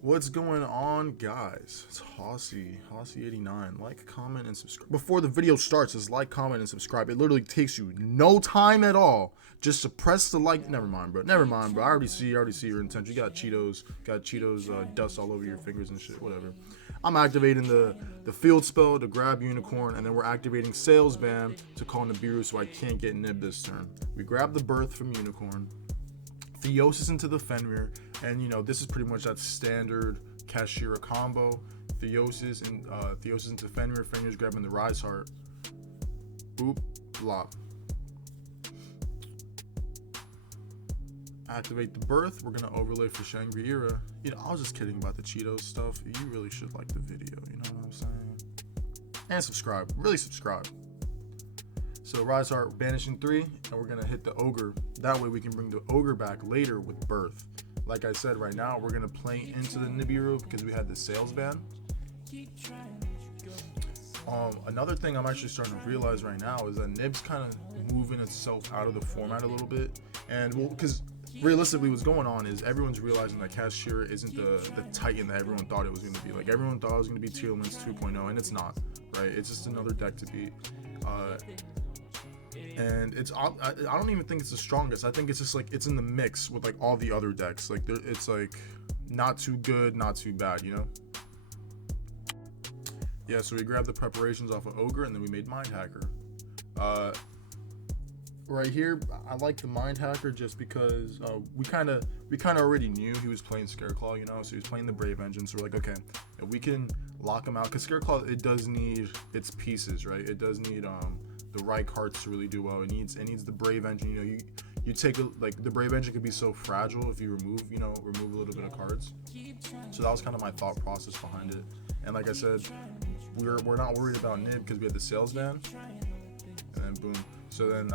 What's going on, guys? It's Hossy89. Like, comment, and subscribe. Before the video starts, just like, comment, and subscribe. It literally takes you no time at all. Just to press the like. Never mind, bro. Never mind, bro. I already see your intention. You got Cheetos, dust all over your fingers and shit. Whatever. I'm activating the field spell to grab Unicorn, and then we're activating Sales Band to call Nibiru so I can't get Nib this turn. We grab the Birth from Unicorn. Theosis into the Fenrir, and this is pretty much that standard Kashtira combo. Theosis into Fenrir. Fenrir's grabbing the Rise Heart. Boop, blop. Activate the Birth. We're gonna overlay for Shangri-Ira. I was just kidding about the Cheetos stuff. You really should like the video. You know what I'm saying? And subscribe. Really subscribe. So Rise Heart banishing 3, and we're gonna hit the Ogre. That way we can bring the Ogre back later with Birth. Like I said, right now we're gonna play into the Nibiru because we had the Sales Ban. Another thing I'm actually starting to realize right now is that Nib's kind of moving itself out of the format a little bit, and because realistically what's going on is everyone's realizing that Kashtira isn't the Titan that everyone thought it was going to be. Like, everyone thought it was going to be Tier Lens 2.0, and it's not, right? It's just another deck to beat. And I don't even think it's the strongest. I think it's just like it's in the mix with like all the other decks. Like it's like not too good, not too bad, Yeah, so we grabbed the preparations off of Ogre, and then we made Mind Hacker. Right here, I like the Mind Hacker just because we kind of already knew he was playing Scareclaw, so he was playing the Brave Engine. So we're like, okay, if we can lock him out, because Scareclaw, it does need its pieces, right? It does need the right cards to really do well. It needs the Brave Engine. You take like the Brave Engine could be so fragile if you remove a little bit of cards. So that was kind of my thought process behind it. And like I said, we're not worried about Nib because we had the Sales Ban, and then boom. So then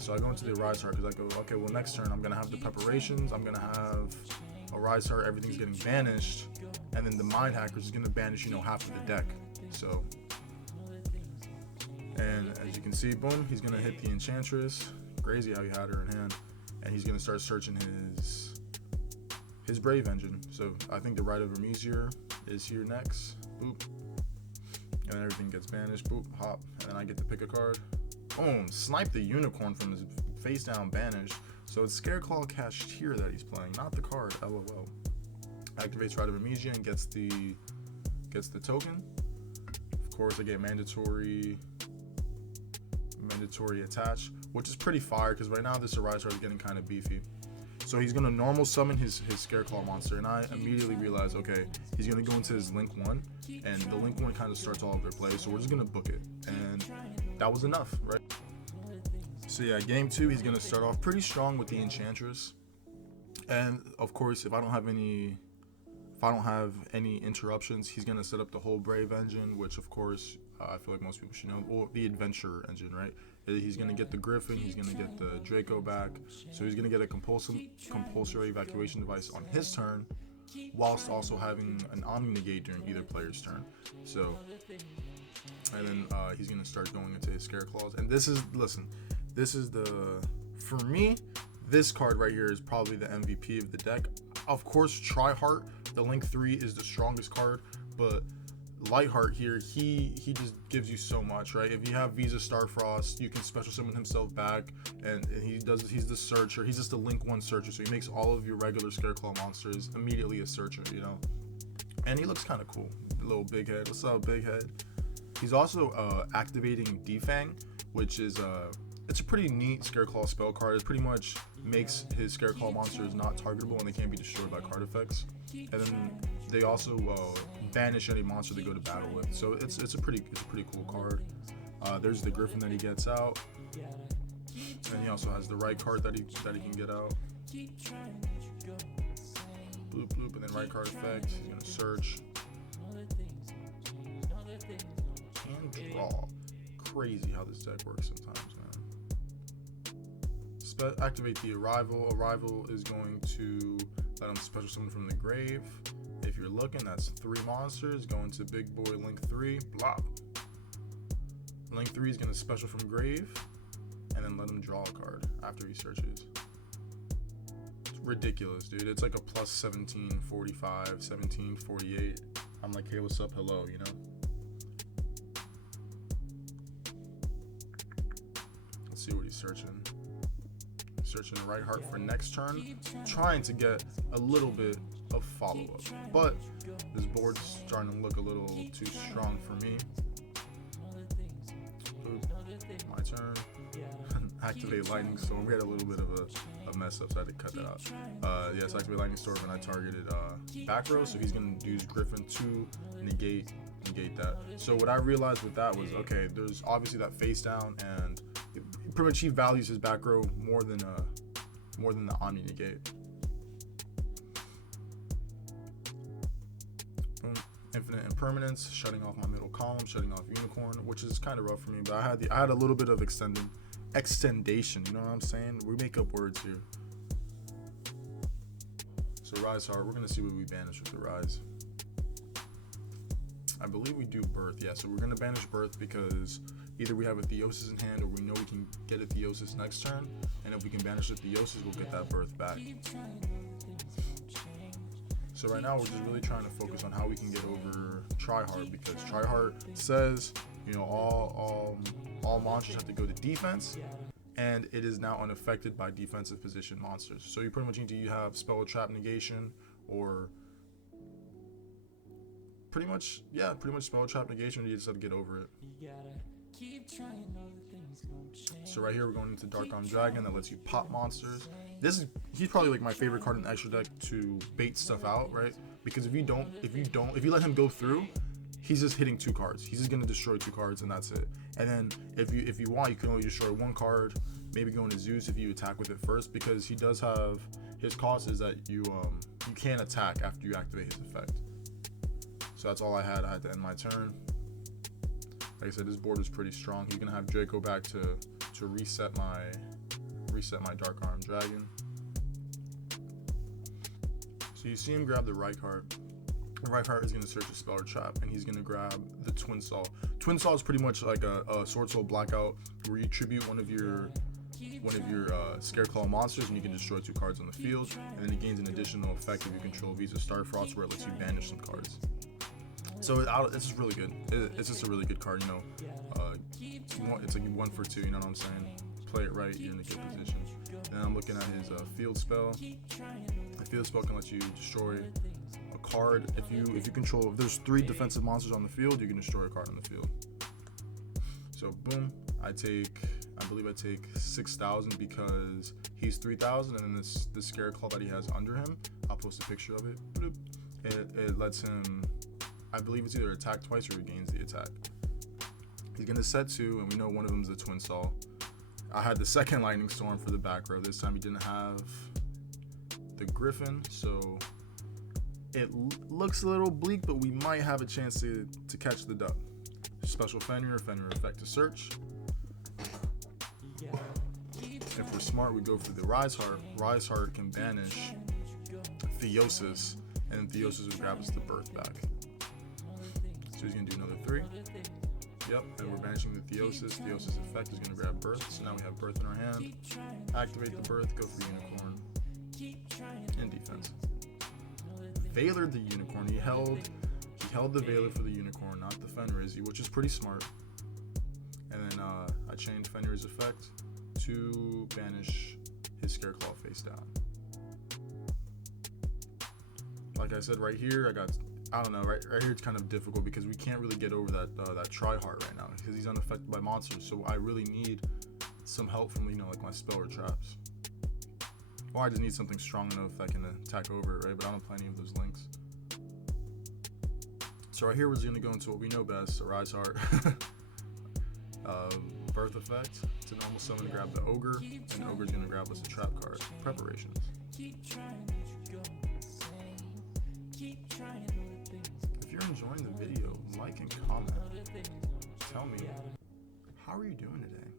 so I go into the Rise Heart because I go, okay, well, next turn I'm gonna have the preparations. I'm gonna have a Rise Heart. Everything's getting banished, and then the Mind Hackers is gonna banish half of the deck. So. And as you can see, boom, he's gonna hit the Enchantress. Crazy how he had her in hand, and he's gonna start searching his Brave Engine. So I think the Rite of Vermisier is here next. Boop, and then everything gets banished. Boop, hop, and then I get to pick a card. Boom, snipe the Unicorn from his face down banished. So it's Scareclaw Kashtira that he's playing, not the card. LOL. Activates Rite of Vermisier and gets the token. Of course, I get mandatory attach, which is pretty fire because right now this Rise Heart is getting kind of beefy. So he's gonna normal summon his Scareclaw monster, and I immediately realize, okay, he's gonna go into his Link 1, and the Link 1 kind of starts all of their plays, so we're just gonna book it, and that was enough, right? So yeah, game 2, he's gonna start off pretty strong with the Enchantress, and of course, if I don't have any interruptions, he's gonna set up the whole Brave Engine, which of course I feel like most people should know, or the Adventure Engine, right? He's gonna get the Griffin, he's gonna get the Draco back, so he's gonna get a compulsory evacuation device on his turn, whilst also having an Omni Negate during either player's turn. So, and then he's gonna start going into his Scareclaws, and for me, this card right here is probably the MVP of the deck. Of course, Tri-Heart, the Link 3 is the strongest card, but Lightheart here, he just gives you so much, right? If you have Visa Starfrost, you can special summon himself back, and he's the searcher. He's just a Link 1 searcher, so he makes all of your regular Scareclaw monsters immediately a searcher, And he looks kind of cool. A little big head. What's up, big head? He's also activating Defang, which is it's a pretty neat Scareclaw spell card. It pretty much makes his Scareclaw monsters not targetable and they can't be destroyed by card effects. And then they also banish any monster they go to battle with. So it's a pretty cool card. There's the Griffin that he gets out, and he also has the right card that he can get out. Bloop bloop, and then right card effect. He's gonna search and draw. Crazy how this deck works sometimes, man. Activate the Arrival. Arrival is going to let him special summon from the grave. If you're looking, that's 3 monsters going to big boy Link 3. Blop. Link 3 is going to special from grave, and then let him draw a card after he searches. It's ridiculous, dude. It's like a plus 1745, 1748. I'm like, hey, what's up? Hello, you know? Let's see what he's searching. Searching the right heart for next turn. Trying to get a little bit of follow-up. But this board's starting to look a little too strong for me. Oop, my turn. Activate Lightning Storm. We had a little bit of a mess up, so I had to cut that out. Yes, activate Lightning Storm, and I targeted back row, so he's going to use Griffin to negate that. So what I realized with that was, okay, there's obviously that face down, and pretty much he values his back row more than the Omni negate. Boom. Infinite Impermanence, shutting off my middle column, shutting off Unicorn, which is kind of rough for me, but I had a little bit of extendation, you know what I'm saying? We make up words here. So Rise Heart, we're gonna see what we banish with the Rise. I believe we do Birth, yeah, so we're gonna banish Birth because either we have a Theosis in hand or we know we can get a Theosis next turn, and if we can banish the Theosis, we'll get that Birth back. So right now we're just really trying to focus on how we can get over Tryhard, because Tryhard says, you know, all monsters have to go to defense, and it is now unaffected by defensive position monsters. So you pretty much need to have Spell or Trap negation, or pretty much Spell or Trap negation, you just have to get over it. So right here we're going into Dark Arm Dragon that lets you pop monsters. He's probably like my favorite card in the extra deck to bait stuff out, right? Because if you let him go through, he's just hitting 2 cards. He's just gonna destroy 2 cards and that's it. And then if you want, you can only destroy 1 card, maybe go into Zeus if you attack with it first, because he does have, his cost is that you can't attack after you activate his effect. So that's all I had to end my turn. Like I said, this board is pretty strong. He's gonna have Draco back to reset my Dark Arm Dragon. So you see him grab the right heart. The right heart is gonna search a Spell or Trap, and he's gonna grab the Twin Saw. Twin Saw is pretty much like a Sword Soul Blackout, where you tribute one of your Scareclaw monsters, and you can destroy 2 cards on the field, and then it gains an additional effect if you control Visa Starfrost, where it lets you banish some cards. So it's just really good. It's just a really good card, you know. It's like 1 for 2, you know what I'm saying? Play it right, you're in a good position. Then I'm looking at his field spell. The field spell can let you destroy a card. If there's 3 defensive monsters on the field, you can destroy a card on the field. So boom, I believe I take 6,000 because he's 3,000, and then this Scareclaw that he has under him, I'll post a picture of it. It lets him, I believe it's either attack twice or he gains the attack. He's gonna set 2, and we know one of them is the Twin Saw. I had the second Lightning Storm for the back row. This time he didn't have the Griffin, so it looks a little bleak, but we might have a chance to catch the dub. Special Fenrir effect to search. If we're smart, we go for the Rise Heart. Rise Heart can banish Theosis, and Theosis will grab us the Birth back. So he's gonna do another 3. Yep, and we're banishing the Theosis. Theosis effect is gonna grab Birth, so now we have Birth in our hand. Activate the Birth, go for the Unicorn. In defense. Veiler the Unicorn. He held the Veiler for the Unicorn, not the Fenrizzi, which is pretty smart. And then I changed Fenrir's effect to banish his Scareclaw face down. Like I said, right here, I don't know, right here it's kind of difficult because we can't really get over that Tryhard right now because he's unaffected by monsters. So I really need some help from, you know, like my Spell or Traps. Or I just need something strong enough that can attack over it, right? But I don't play any of those links. So right here we're just gonna go into what we know best, a Rise Heart. Birth effect. To normal summon, grab the Ogre, and the Ogre's gonna grab us a trap card. Preparations. If you're enjoying the video, like and comment. Tell me, how are you doing today?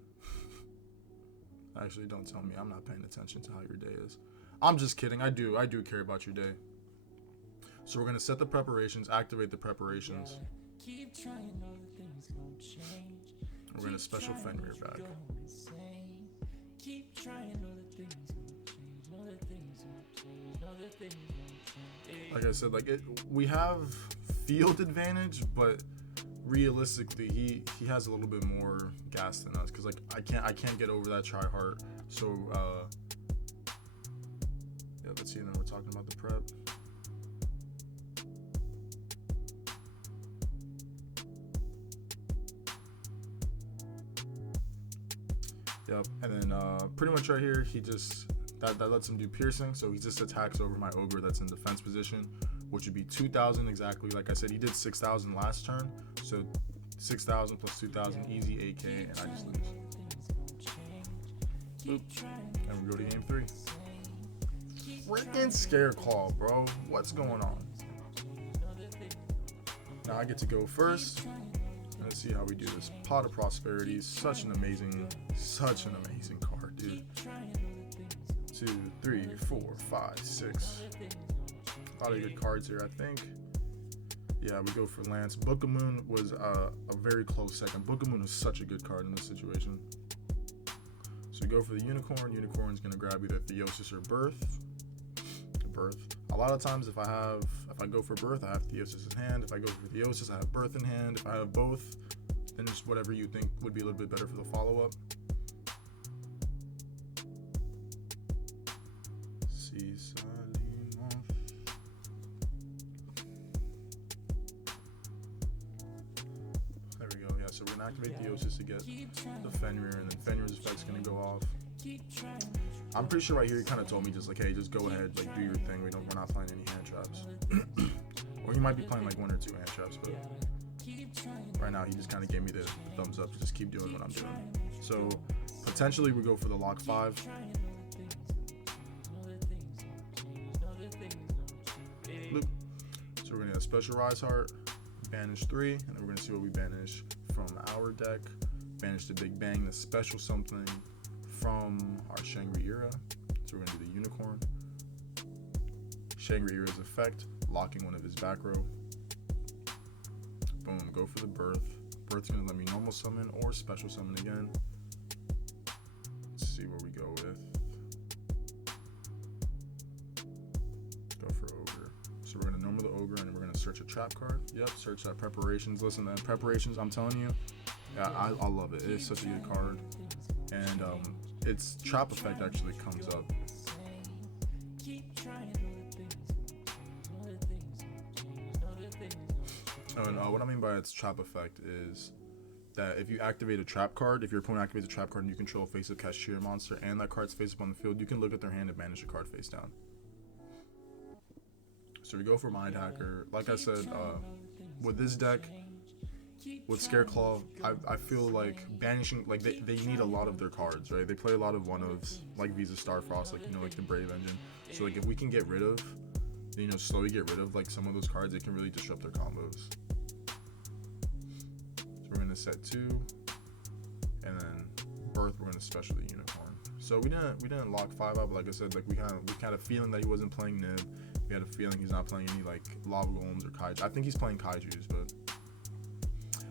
Actually, don't tell me. I'm not paying attention to how your day is. I'm just kidding. I do care about your day. So we're gonna set the preparations, activate the preparations. We're gonna special Fenrir back. like I said, we have field advantage, but realistically, he has a little bit more gas than us, because like I can't get over that try hard. So yeah, let's see. And then we're talking about the prep. Yep, and then pretty much right here, he just that lets him do piercing, so he just attacks over my ogre that's in defense position, which would be 2,000 exactly. Like I said, he did 6,000 last turn, so 6,000 plus 2,000, easy 8K, and I just lose. Boop. And we go to game 3. Freaking Scareclaw, bro. What's going on? Now I get to go first. Let's see how we do this. Pot of Prosperity, such an amazing card, dude. 2, 3, 4, 5, 6. A lot of good cards here, I think. Yeah, we go for Lance. Book of Moon was a very close second. Book of Moon is such a good card in this situation. So we go for the Unicorn. Unicorn's gonna grab either Theosis or Birth. A lot of times if I go for Birth, I have Theosis in hand. If I go for Theosis, I have Birth in hand. If I have both, then just whatever you think would be a little bit better for the follow-up. There we go. Yeah, so we're gonna activate Theosis to get the Fenrir, and then Fenrir's effect's gonna go off. I'm pretty sure right here he kind of told me just like, hey, just go ahead, like do your thing. We're not playing any hand traps. Or he might be playing like 1 or 2 hand traps, but right now he just kind of gave me the thumbs up to just keep doing what I'm doing. So potentially we go for the lock 5. Loop. So we're gonna get a Special Rise Heart, banish 3, and then we're gonna see what we banish from our deck. Banish the Big Bang, the special something from our Shangri-Ira. So we're gonna do the Unicorn. Shangri-Ira's effect, locking one of his back row. Boom, go for the Birth. Birth's gonna let me normal summon or special summon again. Let's see where we go with. Go for Ogre. So we're gonna normal the Ogre, and we're gonna search a trap card. Yep, search that Preparations. Listen, man, Preparations, I'm telling you, yeah, I love it. It's such a good card. And its trap effect actually comes up. And what I mean by its trap effect is that if you activate a trap card, if your opponent activates a trap card and you control a face-up Kashtira monster and that card's face up on the field, you can look at their hand and banish a card face down. So we go for Mind Hacker. Like I said, with this deck, with Scareclaw, I feel like banishing, like they need a lot of their cards, right? They play a lot of one-ofs, like Visa Starfrost, like, you know, like the Brave Engine. So like if we can get rid of, you know, slowly get rid of like some of those cards, it can really disrupt their combos. So we're gonna set 2, and then Birth, we're gonna special the Unicorn. So we didn't lock 5 up, but like I said, like we kind of feeling that he wasn't playing Nib. We had a feeling he's not playing any like Lava Golems or Kaiju. I think he's playing Kaijus, but.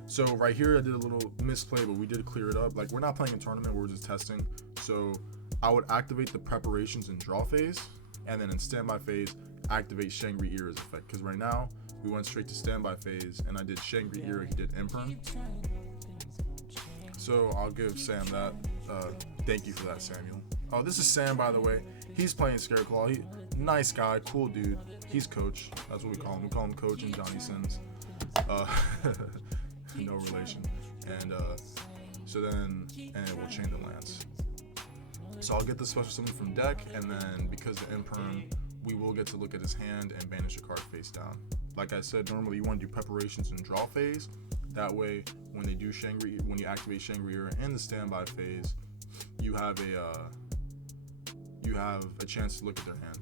So right here I did a little misplay, but we did clear it up. Like we're not playing a tournament, we're just testing. So I would activate the Preparations in draw phase, and then in standby phase, activate Shangri-Ira's effect. Because right now, we went straight to standby phase, and I did Shangri-Ira, he did Imperm. So I'll give Sam that. Thank you for that, Samuel. Oh, this is Sam, by the way. He's playing Scareclaw. Nice guy, cool dude. He's Coach. That's what we call him. We call him Coach and Johnny Sins. No relation. And so then, and we'll chain the Lance. So I'll get the special summon from deck, and then because the Imperm, we will get to look at his hand and banish a card face down. Like I said, normally you want to do Preparations in draw phase. That way, when they do when you activate Shangri-Ira in the standby phase, you have a chance to look at their hand.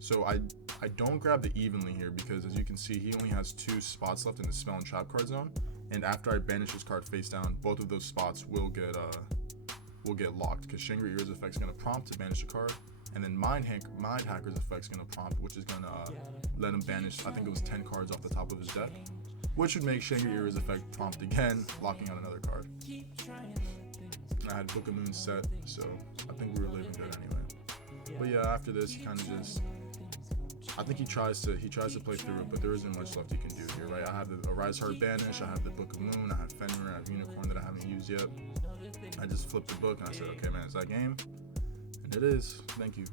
So I don't grab the Evenly here because, as you can see, he only has 2 spots left in the spell and trap card zone. And after I banish his card face down, both of those spots will get locked, because Shangri-Ira's effect is going to prompt to banish a card, and then Mind Hacker's effect is going to prompt, which is going to let him banish, I think it was 10 cards off the top of his deck, which would make Shangri-Ira's effect prompt again, locking out another card. And I had Book of Moon set, so I think we were living good anyway. But yeah, after this, he kind of just, I think he tries to play through it, but there isn't much left you can do here, right? I have the Rise Heart Banish, I have the Book of Moon, I have Fenrir, I have Unicorn that I haven't used yet. I just flipped the book and I said, okay, man, it's that game, and it is. Thank you.